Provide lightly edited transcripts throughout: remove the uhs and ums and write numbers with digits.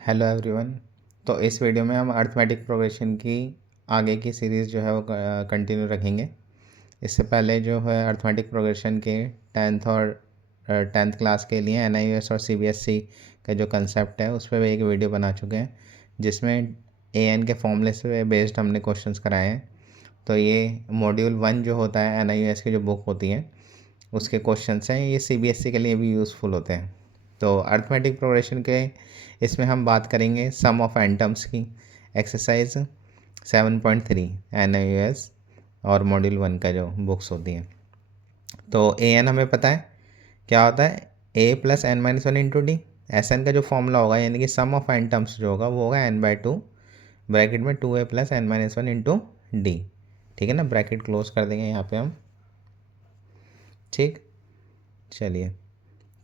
Hello everyone. तो इस video में हम अर्थमेटिक प्रोग्रेशन की आगे की सीरीज़ जो है वो कंटिन्यू रखेंगे। इससे पहले जो है अर्थमेटिक प्रोग्रेशन के 10th और 10th क्लास के लिए NIOS और CBSE का जो कंसेप्ट है उस पर एक वीडियो बना चुके हैं, जिसमें AN के फॉर्मूले से बेस्ड हमने क्वेश्चंस कराए हैं। तो ये मॉड्यूल 1 जो होता है NIOS की जो बुक होती है उसके क्वेश्चंस हैं, ये CBSE के लिए भी यूज़फुल होते हैं। तो अर्थमेटिक प्रोग्रेशन के इसमें हम बात करेंगे सम ऑफ एंटम्स की एक्सरसाइज 7.3 NIOS और मॉड्यूल 1 का जो बुक्स होती हैं। तो AN हमें पता है क्या होता है, A plus N minus one into D. SN का जो फॉर्मूला होगा यानी कि सम ऑफ एंटम्स जो होगा वो होगा n/2 ब्रैकेट में 2A plus N minus one into D. ठीक है ना, ब्रैकेट क्लोज कर देंगे यहाँ पे हम। ठीक, चलिए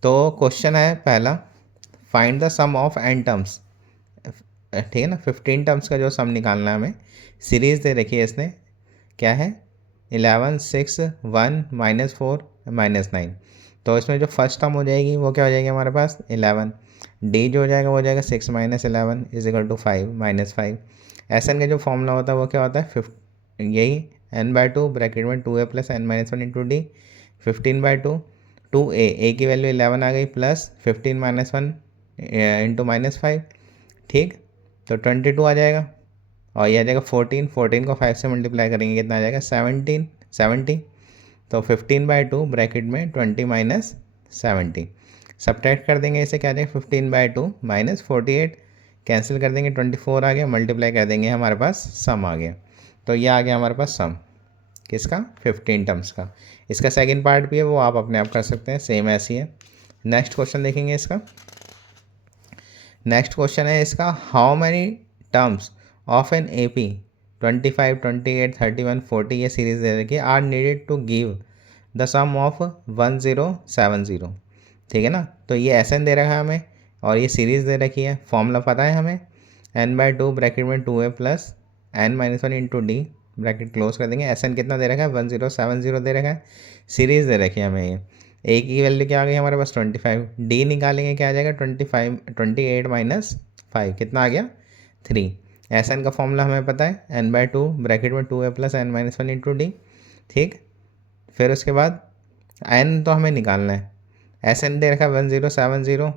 तो क्वेश्चन है पहला, find the sum of N terms. ठीक है ना, 15 टर्म्स का जो सम निकालना है हमें। सीरीज दे रखी है इसने, क्या है 11 6 1 -4 -9। तो इसमें जो फर्स्ट टर्म हो जाएगी वो क्या हो जाएगी हमारे पास 11, डी जो हो जाएगा वो हो जाएगा 6 - 11 = 5 -5। एस एन का जो फॉर्मूला होता है वो क्या होता है यही n/2 ब्रैकेट में 2A plus N minus one into D. 15/2 2A की वैल्यू 11 आ गई प्लस 15 - 1 इंटू -5। ठीक, तो 22 आ जाएगा और ये आ जाएगा 14 को 5 से मल्टीप्लाई करेंगे कितना आ जाएगा 70। तो 15/2 ब्रैकेट में 20 - 70 सब्ट्रैक्ट कर देंगे, इसे क्या आ जाएगा 15/2 -48 कैंसिल कर देंगे, 24 आ गया, मल्टीप्लाई कर देंगे हमारे पास सम आ गया। तो ये आ गया हमारे पास सम किसका 15 टर्म्स का। इसका सेकंड पार्ट भी है वो आप अपने आप कर सकते हैं, सेम ऐसी है। नेक्स्ट क्वेश्चन देखेंगे इसका। नेक्स्ट क्वेश्चन है इसका, how many terms of an AP 25 28 31 40 ये सीरीज दे रखी है are needed to give the sum of 1070। ठीक है ना, तो ये SN दे रखा है हमें और ये सीरीज दे रखी है। फॉर्मूला पता है हमें n/2 ब्रैकेट में 2A plus N minus one into D bracket close कर देंगे। SN कितना दे रखा है 1070 दे रखा है, सीरीज दे रखी है हमें ये। A की वैल्यू क्या आ गई हमारे पास 25, डी निकालेंगे क्या आ जाएगा 28 - 5 कितना आ गया 3। SN का फॉर्मूला हमें पता है n/2 ब्रैकेट में 2A plus N minus one into D. ठीक, फिर उसके बाद n तो हमें निकालना है, SN दे रखा है 1070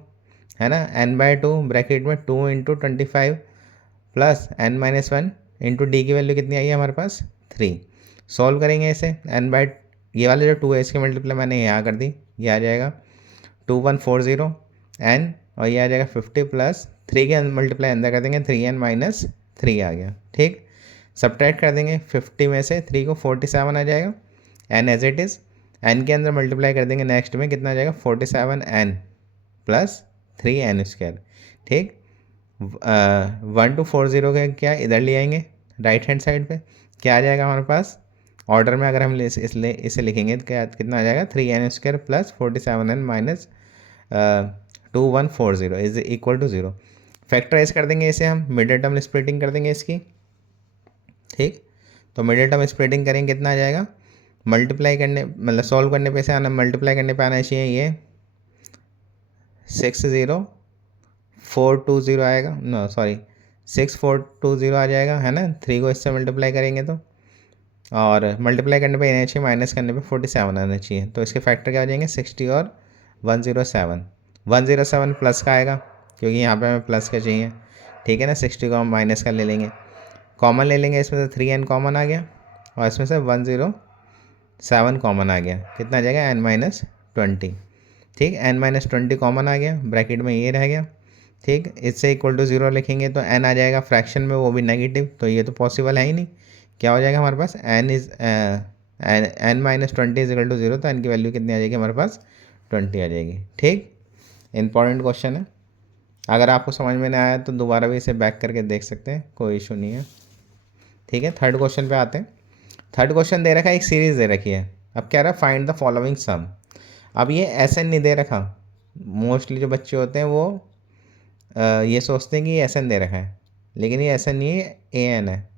है ना, n/2 ब्रैकेट में 2 into 25 plus N minus one into D की वैल्यू कितनी आई है हमारे पास 3। सॉल्व करेंगे इसे ये वाले जो 2 है इसके मल्टीप्लाई मैंने यहाँ कर दी, ये आ जाएगा 2140 n और ये आ जाएगा 50 प्लस 3 के मल्टीप्लाई अंदर कर देंगे 3n - 3 आ गया। ठीक, सब्ट्रैक्ट कर देंगे 50 में से 3 को 47 आ जाएगा, n as it is. n के अंदर मल्टीप्लाई कर देंगे नेक्स्ट में कितना आ जाएगा 47n प्लस 3n²। ठीक, 1 to 40 का क्या इधर ले आएंगे राइट हैंड साइड पे, क्या आ जाएगा हमारे पास ऑर्डर में अगर हम इसे लिखेंगे तो क्या कितना आ जाएगा 3n² plus 47n minus 2140 is equal to 0। Factorise कर देंगे इसे हम, मिडिल टर्म स्प्लिटिंग कर देंगे इसकी। ठीक, तो मिडिल टर्म स्प्लिटिंग करेंगे कितना आ जाएगा, मल्टीप्लाई करने मतलब सॉल्व करने पे से आना, मल्टीप्लाई करने पे आना चाहिए ये 60420 आएगा, नो सॉरी 6420 आ जाएगा है ना, 3 को इससे मल्टीप्लाई करेंगे तो, और मल्टीप्लाई करने पे आना चाहिए माइनस करने पे 47 आना चाहिए। तो इसके फैक्टर क्या हो जाएंगे 60 और 107 प्लस का आएगा क्योंकि यहाँ पे हमें प्लस का चाहिए। ठीक है ना, 60 को हम माइनस का ले लेंगे, कॉमन ले लेंगे, इसमें से 3n कॉमन आ गया और इसमें से 107 कॉमन आ गया, कितना आ जाएगा n-20। ठीक, n-20 कॉमन आ गया, ब्रैकेट में ये रह गया। ठीक, इससे इक्वल टू 0 लिखेंगे तो n आ जाएगा फ्रैक्शन में, वो भी नेगेटिव, तो ये तो पॉसिबल है ही नहीं। क्या हो जाएगा हमारे पास n -20 इज इक्वल टू 0, तो n की वैल्यू कितनी आ जाएगी हमारे पास 20 आ जाएगी। ठीक, इंपॉर्टेंट क्वेश्चन है, अगर आपको समझ में नहीं आया तो दोबारा भी इसे बैक करके देख सकते हैं, कोई इशू नहीं है। ठीक है, थर्ड क्वेश्चन पे आते हैं। थर्ड क्वेश्चन दे रखा है, एक सीरीज दे रखी है, अब कह रहा है फाइंड द फॉलोइंग सम। अब ये SN नहीं दे रखा, मोस्टली जो बच्चे होते हैं वो ये सोचते हैं कि ये SN दे रखा है, लेकिन ये SN नहीं है, AN है।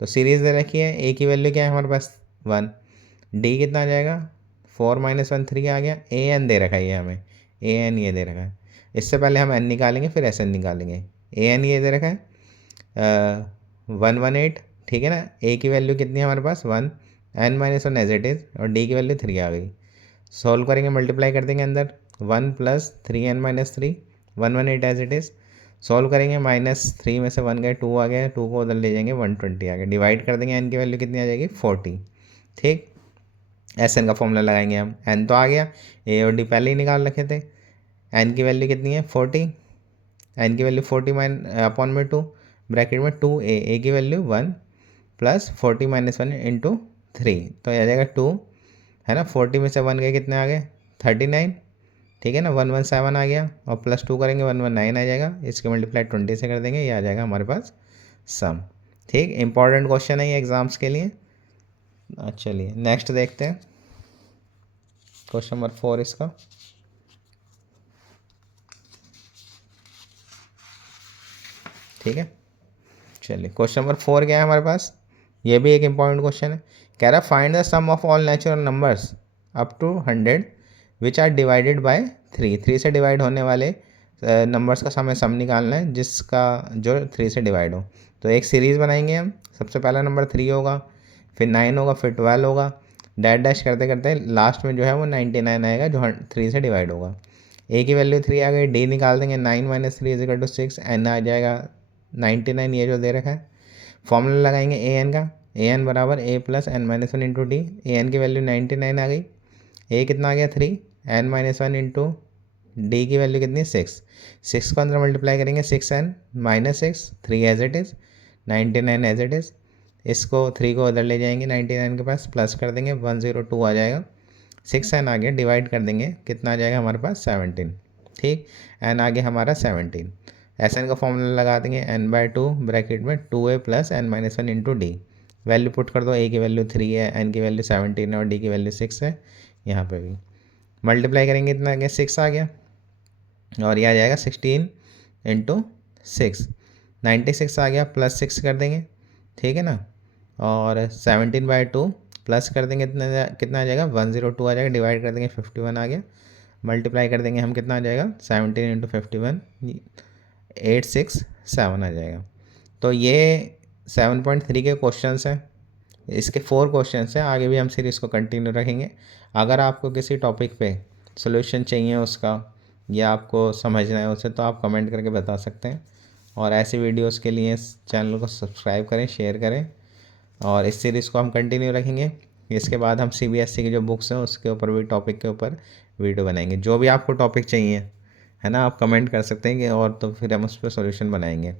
तो सीरीज दे रखी है, A की वैल्यू क्या है हमारे पास 1, D कितना आ जाएगा 4 - 1 3 आ गया, AN दे रखा है ये हमें, AN ये दे रखा है। इससे पहले हम N निकालेंगे फिर SN निकालेंगे। ए एन ये दे रखा है 118, ठीक है ना। ए की वैल्यू कितनी है हमारे पास 1, N minus 1 as it is, और डी की वैल्यू 3 आ गई। सॉल्व करेंगे, मल्टीप्लाई कर देंगे अंदर 1 plus 3n minus 3, 118 as it is. Solve करेंगे, -3 में से 1 गए 2 आ गया, 2 को उधर ले जाएंगे 120 आ गया। डिवाइड कर देंगे, एन की वैल्यू कितनी आ जाएगी 40, ठीक। एस एन का फॉर्मूला लगाएंगे हम, एन तो आ गया, ए और डी पहले ही निकाल रखे थे। एन की वैल्यू कितनी है 40, एन की वैल्यू 40 अपॉन में 2, ब्रैकेट में 2a, ए की वैल्यू 1 प्लस 40 माइनस 1 इंटू 3, तो आ जाएगा 2, है ना। 40 में से 1 गए कितने आ गए 39, ठीक है ना। 117 आ गया, और प्लस 2 करेंगे 119 आ जाएगा। इसके मल्टीप्लाई 20 से कर देंगे, ये आ जाएगा हमारे पास सम, ठीक। इंपॉर्टेंट क्वेश्चन है ये एग्जाम्स के लिए। चलिए नेक्स्ट देखते हैं, क्वेश्चन नंबर 4 इसका। ठीक है, चलिए क्वेश्चन नंबर 4 क्या है हमारे पास, ये भी एक इंपॉर्टेंट क्वेश्चन है। कह रहा है find the sum of all natural numbers up to 100 which are divided by 3 से डिवाइड होने वाले नंबर्स का हमें सम निकालना है जिसका जो 3 से डिवाइड हो। तो एक सीरीज़ बनाएंगे हम, सबसे पहला नंबर 3 होगा, फिर 9 होगा, फिर 12 होगा, डैश डैश करते करते लास्ट में जो है वो 99 आएगा जो 3 से डिवाइड होगा। ए की वैल्यू 3 आ गई, डी निकाल देंगे, 9 माइनस 3 इजिकल टू 6, एन आ जाएगा 99, ये जो दे रखा है। फॉर्मूला लगाएंगे ए एन का, ए एन बराबर A plus N minus 1 into D. A N की वैल्यू 99 आ गई, ए कितना आ गया 3, एन माइनस 1 इंटू डी की वैल्यू कितनी 6 को अंदर मल्टीप्लाई करेंगे 6n minus 6, 3 as it is, 99 as it is. इसको 3 को उधर ले जाएंगे 99 के पास, प्लस कर देंगे 102 आ जाएगा। 6n आ गया, डिवाइड कर देंगे, कितना आ जाएगा हमारे पास 17, ठीक। एन आ गया हमारा 17, एस एन का फॉर्मूला लगा देंगे n/2 ब्रैकेट में 2a plus n minus 1 into D. Value put कर दो, ए की वैल्यू 3 है, एन की वैल्यू 17 है, और डी की वैल्यू 6 है। यहाँ पे भी मल्टीप्लाई करेंगे, इतना आ गया 6 आ गया, और यह आ जाएगा 16 इंटू 6, 96 आ गया, प्लस 6 कर देंगे, ठीक है ना। और 17/2 प्लस कर देंगे, कितना आ जाएगा 102 आ जाएगा, डिवाइड कर देंगे 51 आ गया। मल्टीप्लाई कर देंगे हम, कितना आ जाएगा 17 इंटू 51, 867 आ जाएगा। तो ये 7.3 के क्वेश्चंस हैं, इसके 4 क्वेश्चंस हैं। आगे भी हम सीरीज़ को कंटिन्यू रखेंगे। अगर आपको किसी टॉपिक पे सॉल्यूशन चाहिए उसका, या आपको समझना है उसे, तो आप कमेंट करके बता सकते हैं। और ऐसी वीडियोस के लिए इस चैनल को सब्सक्राइब करें, शेयर करें, और इस सीरीज़ को हम कंटिन्यू रखेंगे। इसके बाद हम CBSE की जो बुक्स हैं उसके ऊपर भी, टॉपिक के ऊपर वीडियो बनाएंगे। जो भी आपको टॉपिक चाहिए, है ना, आप कमेंट कर सकते हैं कि, और तो फिर हम उस पर सॉल्यूशन बनाएंगे।